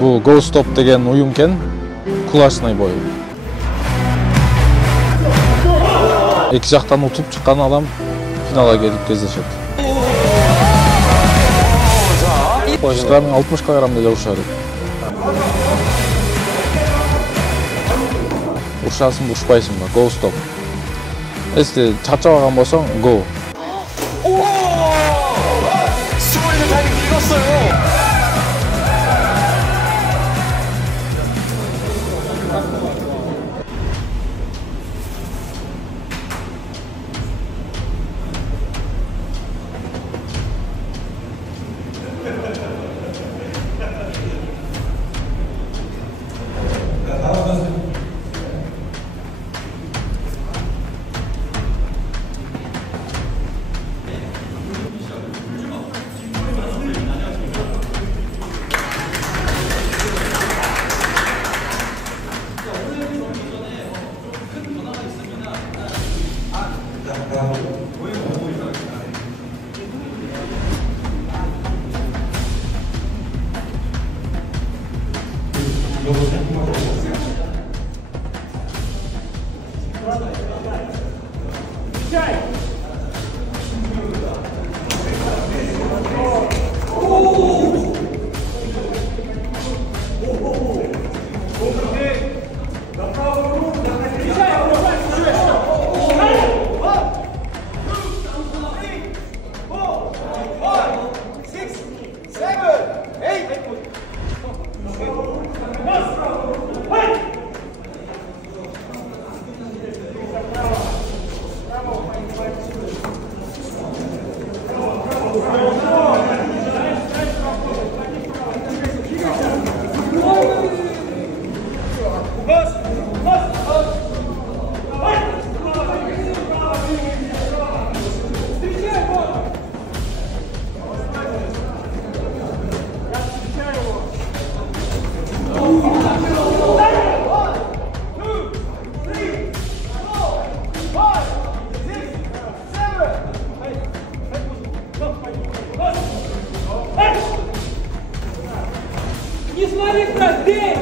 Бул Go Stop деген уюм экен. Классный бой. Эки жактан утуп чыккан адам финалга келип кездешет. Боюшканың 60 килограммда жабышады. Урушасың, урушпайсың ба? Go Stop. Если чарчап алган болсоң, go. 숨어 있는 타이밍 길었어요. Не смотри, брат, бей!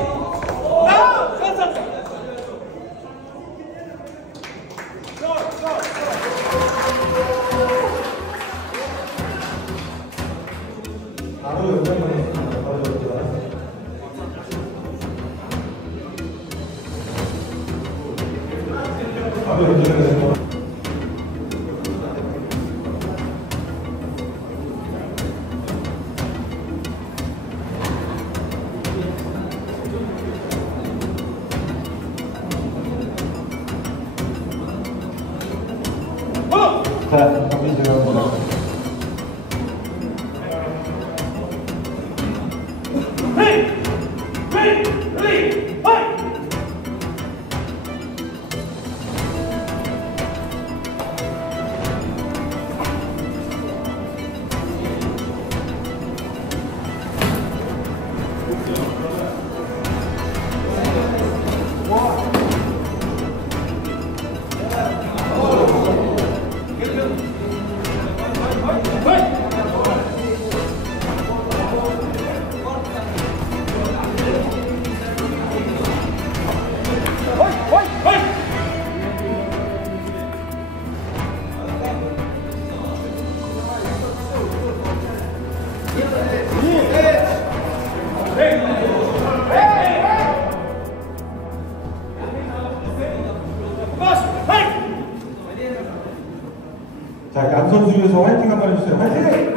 자, 남선수 위해서 화이팅 한번 해주세요. 화이팅!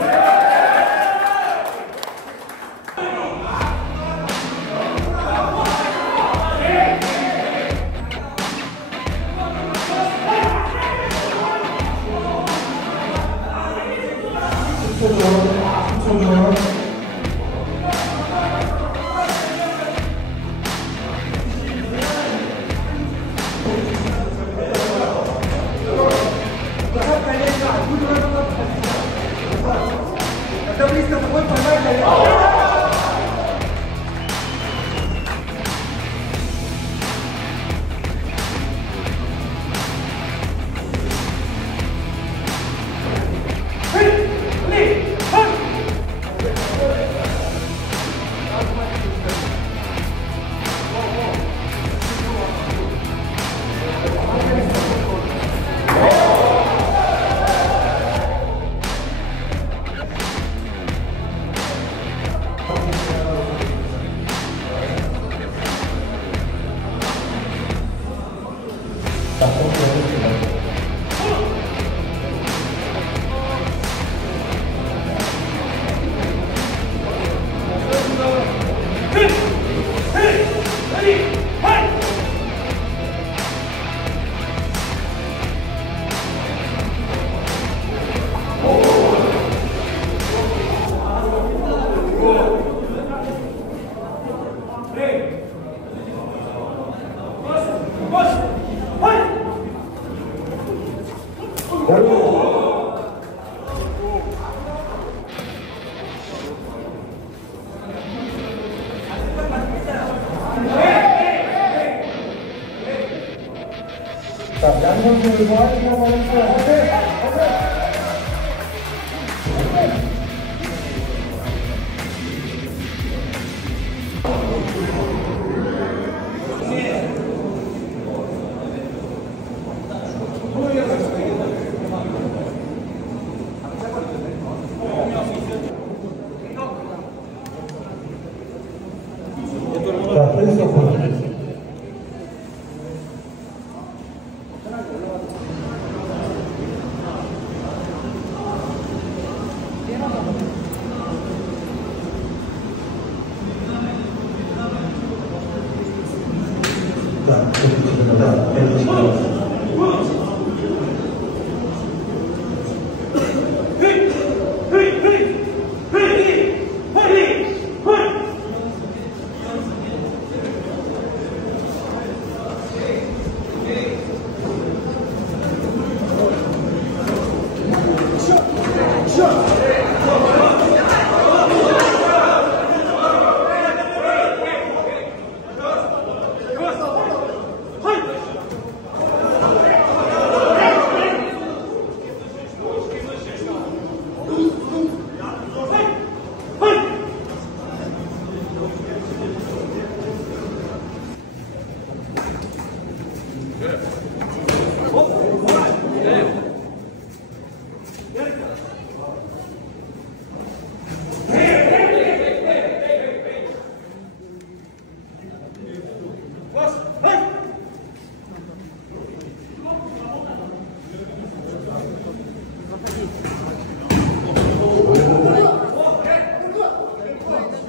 남성수에서 화이팅 한번 해주세요. 화이팅! 자, 페이스 오픈. 자, 좋습니다. 페이스 오픈.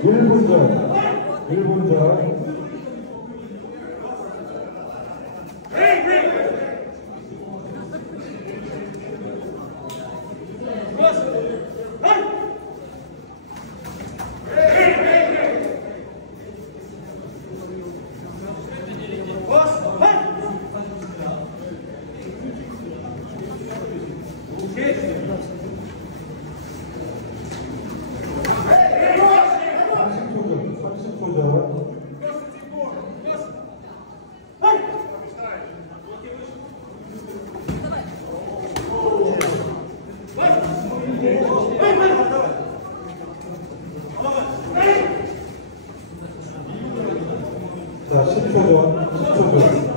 일본 전. 자, 10초 전, 10초 전.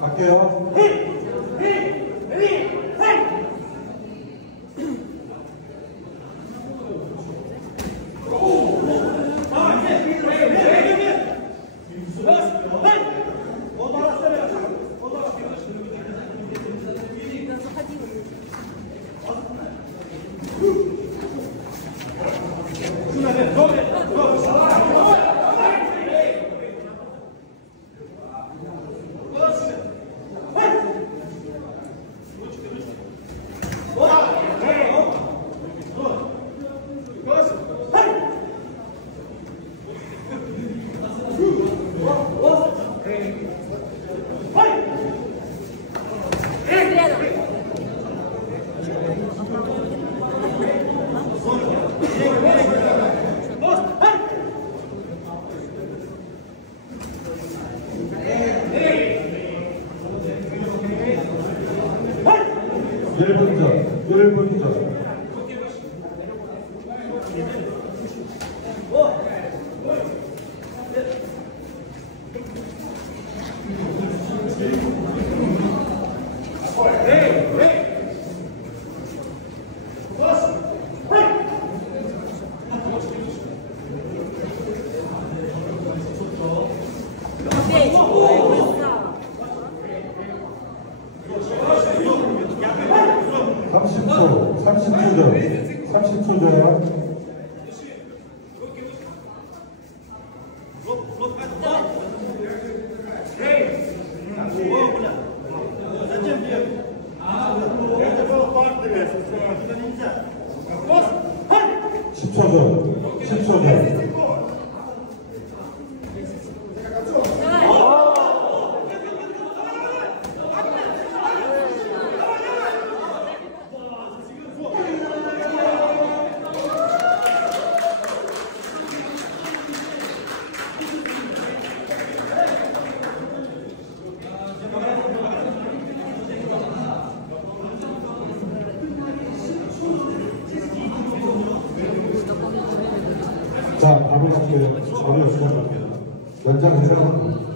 갈게요. 일본 전, 일본 전. 전. 어려 시작합니다. 연장 내려갑니다.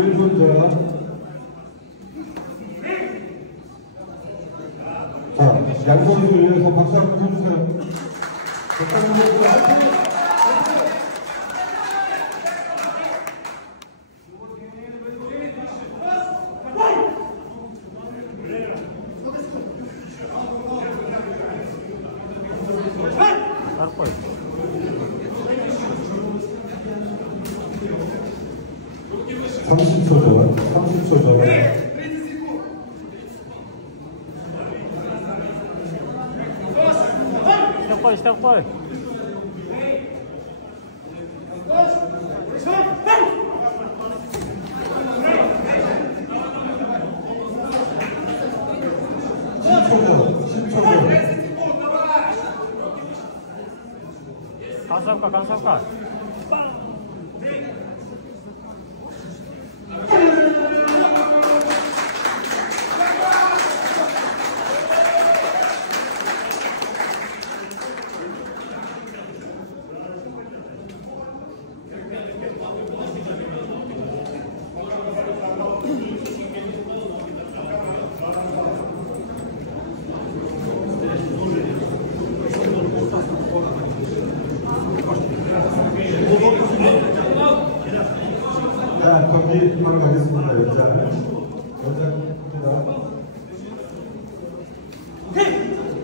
안녕하세요. 자, 양선수를 위해서 박수 한번 해주세요. Step by. 감사합니다. 자, 경기 바로 가겠습니다. 연장입니다. 네.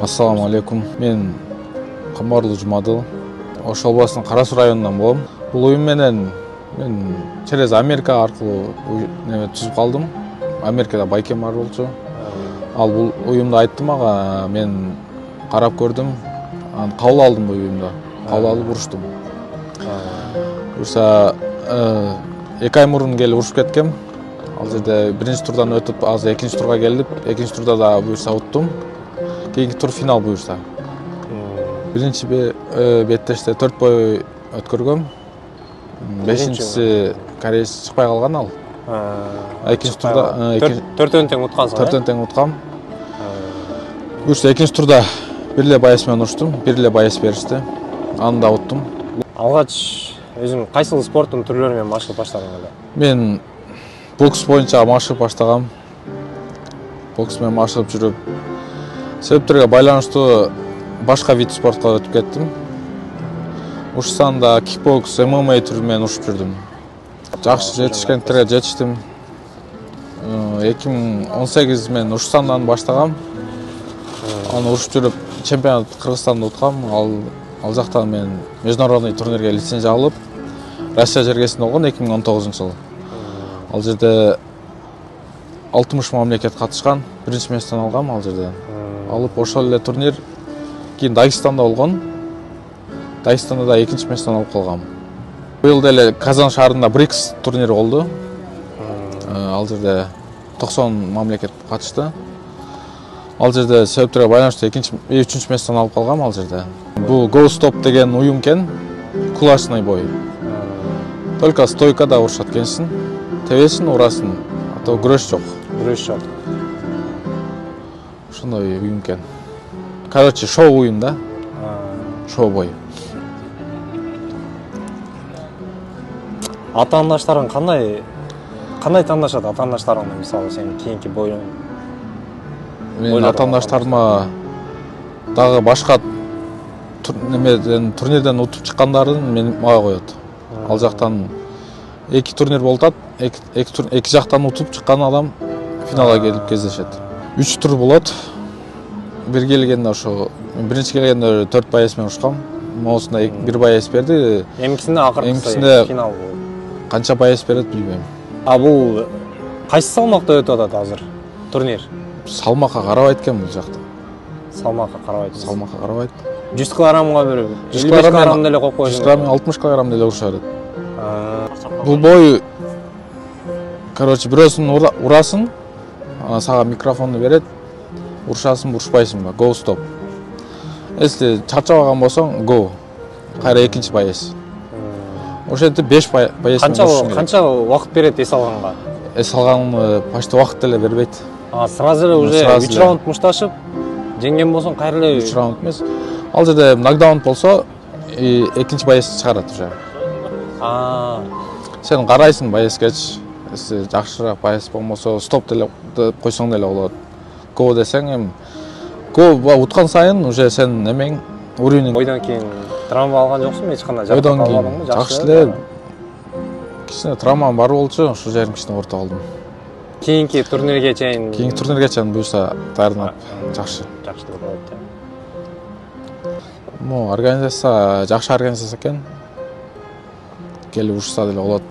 Ассаламу алейкум. Мен Камбарлуу Жумадыл. Ош областынын Кара Суу районунан болом. Бул уюм менен мен через Америка аркылуу түзүп калдым. Америкада байкем бар болчу. Ал бул уюмду айтты мага, мен карап көрдүм. Кабыл алдым бул уюмду. Кабыл алып уруштум. Буюрса 2 ай мурун келип урушуп кеткем. Ал жерде биринчи турдан өтүп, азыр экинчи турга келип, экинчи турда да буюрса уттум. Кийинки тур финал буюрса. Биринчи беттеште 4 бой өткөргөм. Бешинчиси кореец чыкпай калган ал. Экинчи турда 4-төн тең уткансың. 4-төн тең уткам. Буюрса экинчи турда бир эле байес менен уруштум, бир эле байес беришти. Аны да уттум. Алгач өзүң кайсыл спорттун түрлөрү менен машыгып баштадың эле? Мен бокс боюнча машыгып баштагам. Бокс менен машыгып жүрүп, себептерге байланыштуу башка вид спортко өтүп кеттим. Ушсанда кикбокс, ММА түрү менен урушуп жүрдүм. Жакшы жетишкендиктерге жетиштим. 2018 мен Ушсандан баштагам. Аны урушуп жүрүп, чемпионат Кыргызстанда уткам. Ал жактан мен международный турнирге лицензия алып, Россия жергесинде болгон 2019-жылы. Ал жерде 60 мамлекет катышкан, биринчи месттен алгам ал жерде. Алып ошол эле турнир кийин Дагестанда болгон. Дагестанда да экинчи месттен алып калгам. Быйыл деле Казан шаарында БРИКС турнири болду. Ал жерде 90 мамлекет катышты. Ал жерде себептерге байланыштуу үчүнчү месттен алып калгам ал жерде. Бул Go Stop деген уюм кен, кулачный бой. Только стойкада урушат экенсиң. Тебесиң, урасың. Ато күрөш жок. Күрөш жок. Ошондой уюм кен. Короче, шоу уюм да. Шоу бой. Атаандаштарың кандай тандашат? Атаандаштарың мисалы сен кийинки боюң. Мен атаандаштарыма дагы башка турнирден утуп чыккандарын мага коет. Ал жактан 2 турнир болот. 2 жактан утуп чыккан адам финалга келип кездешет. 3 тур болот. Бир келгенде ошо биринчи келгенде 4 байес менен урушкам. Моусунда 1 байес берди. Эмикисинде акыркысы финал болду. Канча байес берет билбейм. Бул кайсы салмакта өтүп атат азыр турнир? Салмакка карабайт экен бул жакта. Салмакка карабайт. Салмакка карабайт. 100 килограммга бир 55 килограмм деле коюп койсоң. 100 килограмм 60 килограмм деле уруша берет. Бул бой короче бирөөсүн урасың, сага микрофонду берет. Урушасың, урушпайсың ба? Go stop. Если чарчабаган болсоң, go. Кайра экинчи байес. Ошентип 5 байес менен урушуң керек. Канча убакыт берет эс алганга? Эс алган почти убакыт деле бербейт. Сразу эле уже 3 раунд мушташып, жеңген болсоң кайра эле 3 раунд эмес. Ал жерде нокдаун болсо, экинчи байес чыгарат уже. Сен карайсың байескечи. Если жакшыраак байес болмосо, стоп деле койсоң деле болот. Go десең, go уткан сайын уже сен немең уровень. Бойдон кийин травма алган жоксуңбу? Эч кандай жакшы албадыңбы? Жакшы эле. Кичине травмам бар болчу, ошол жерим кичине ооруп калдым. Кийинки турнирге чейин буюрса даярданып жакшы. Жакшы деп коет. Организация жакшы организация экен. Келип урушса деле болот.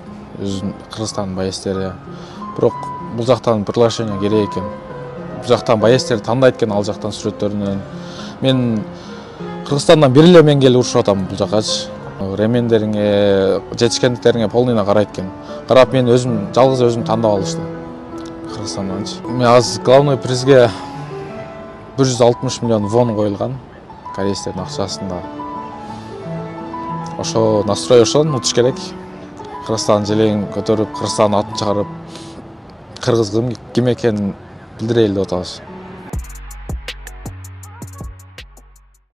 Өзүнүн Кыргызстандын байестери. Бирок бул жактан приглашение керек экен. Бул жактан байестер тандайт экен ал жактан сүрөттөрүнөн. Мен Кыргызстандан бир эле мен келип урушуп атам бул жакачы. Ремендериңе, жетишкендиктериңе полныйна карайт экен. Карап мен жалгыз өзүм тандап алышты. Кыргызстанданчы. Мен азыр главный призге 160 миллион вон коюлган. Кореецтердин акчасында. Ошо настрой ошон утуш керек. Кыргызстан желегин көтөрүп, Кыргызстан атын чыгарып, кыргыз ким экенин билдирели деп атабыз.